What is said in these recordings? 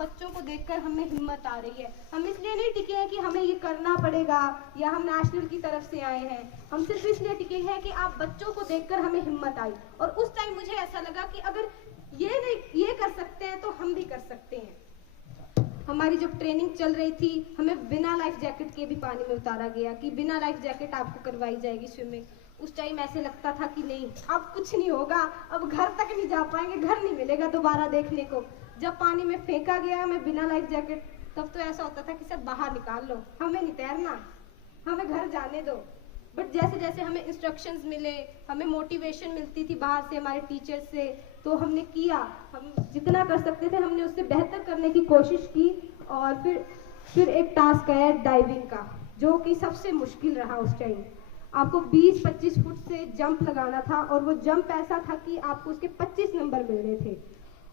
बच्चों को देखकर हमें हिम्मत आ रही है। हम इसलिए नहीं टिके हैं कि हमें ये करना पड़ेगा या हम नेशनल की तरफ से आए हैं, हम सिर्फ इसलिए टिके हैं कि आप बच्चों को देखकर हमें हिम्मत आई। और उस टाइम मुझे ऐसा लगा कि अगर ये कर सकते हैं तो हम भी कर सकते हैं। हमारी जब ट्रेनिंग चल रही थी, हमें बिना लाइफ जैकेट के भी पानी में उतारा गया कि बिना लाइफ जैकेट आपको करवाई जाएगी स्विमिंग। उस टाइम ऐसे लगता था कि नहीं, अब कुछ नहीं होगा, अब घर तक नहीं जा पाएंगे, घर नहीं मिलेगा दोबारा देखने को। जब पानी में फेंका गया हमें बिना लाइफ जैकेट, तब तो ऐसा होता था कि सब बाहर निकाल लो, हमें नहीं तैरना, हमें घर जाने दो। बट जैसे जैसे हमें इंस्ट्रक्शंस मिले, हमें मोटिवेशन मिलती थी बाहर से, हमारे टीचर से, तो हमने किया, हम जितना कर सकते थे हमने उससे बेहतर करने की कोशिश की। और फिर एक टास्क आया डाइविंग का, जो कि सबसे मुश्किल रहा उस टाइम। आपको 20-25 फुट से जंप लगाना था और वो जंप ऐसा था कि आपको उसके 25 नंबर मिलने थे।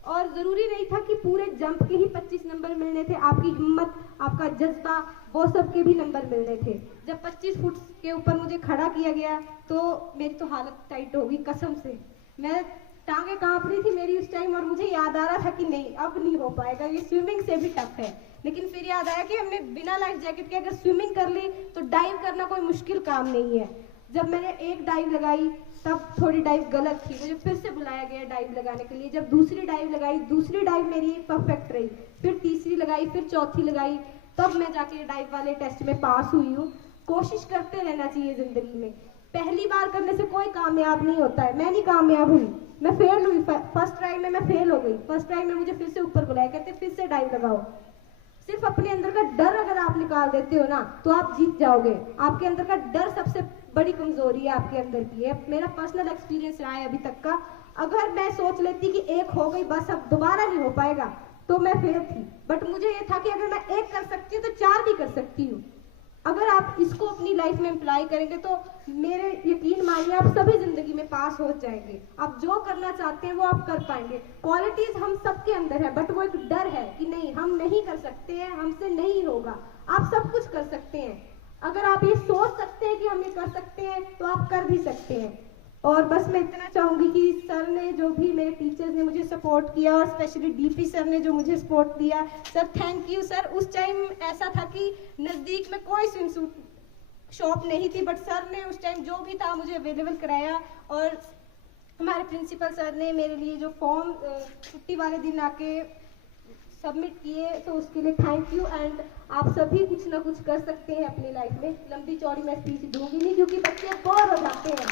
और ज़रूरी नहीं था कि पूरे जंप के ही 25 नंबर मिलने थे, आपकी हिम्मत, आपका जज्बा, वो सब के भी नंबर मिलने थे। जब 25 फुट के ऊपर मुझे खड़ा किया गया तो मेरी तो हालत टाइट हो गई कसम से। मैं टांगे कांप रही थी मेरी उस टाइम, और मुझे याद आ रहा था कि नहीं, अब नहीं हो पाएगा, ये स्विमिंग से भी टफ है। लेकिन फिर याद आया कि हमने बिना लाइफ जैकेट के अगर स्विमिंग कर ली तो डाइव करना कोई मुश्किल काम नहीं है। जब मैंने एक डाइव लगाई तब थोड़ी डाइव गलत थी, मुझे फिर से बुलाया गया डाइव लगाने के लिए। जब दूसरी डाइव लगाई, दूसरी डाइव मेरी परफेक्ट रही, फिर तीसरी लगाई, फिर चौथी लगाई, तब मैं जाके डाइव वाले टेस्ट में पास हुई हूँ। कोशिश करते रहना चाहिए जिंदगी में, पहली बार करने से कोई कामयाब नहीं होता है। मैं नहीं कामयाब हुई, मैं फेल हुई, फर्स्ट ट्राई में मैं फेल हो गई। फर्स्ट ट्राई में मुझे फिर से ऊपर बुलाया, कहते फिर से डाइव लगाओ। सिर्फ अपने अंदर का डर अगर आप निकाल देते हो ना तो आप जीत जाओगे। आपके अंदर का डर सबसे बड़ी कमजोरी है आपके अंदर की है। मेरा पर्सनल एक्सपीरियंस रहा है अभी तक का। अगर मैं सोच लेती कि एक हो गई बस अब दोबारा नहीं हो पाएगा तो मैं फेल थी। बट मुझे ये था कि अगर मैं एक कर सकती हूँ तो 4 भी कर सकती हूँ। अगर आप इसको अपनी लाइफ में अप्लाई करेंगे तो मेरे यकीन मानिए आप सभी जिंदगी में पास हो जाएंगे। आप जो करना चाहते हैं वो आप कर पाएंगे। क्वालिटीज हम सबके अंदर है, बट वो एक डर है कि नहीं हम नहीं कर सकते हैं, हमसे नहीं होगा। आप सब कुछ कर सकते हैं। अगर आप ये सोच सकते हैं कि हम ये कर सकते हैं तो आप कर भी सकते हैं। और बस मैं इतना चाहूंगी कि सर ने जो भी, मेरे टीचर्स ने मुझे सपोर्ट किया, और स्पेशली डीपी सर ने जो मुझे सपोर्ट दिया, सर थैंक यू सर। उस टाइम ऐसा था कि नज़दीक में कोई स्विम सूट शॉप नहीं थी, बट सर ने उस टाइम जो भी था मुझे अवेलेबल कराया। और हमारे प्रिंसिपल सर ने मेरे लिए जो फॉर्म छुट्टी वाले दिन आके सबमिट किए, तो उसके लिए थैंक यू। एंड आप सभी कुछ ना कुछ कर सकते हैं अपनी लाइफ में। लंबी चौड़ी मैं स्पीच दूंगी नहीं क्योंकि बच्चे बोर हो जाते हैं।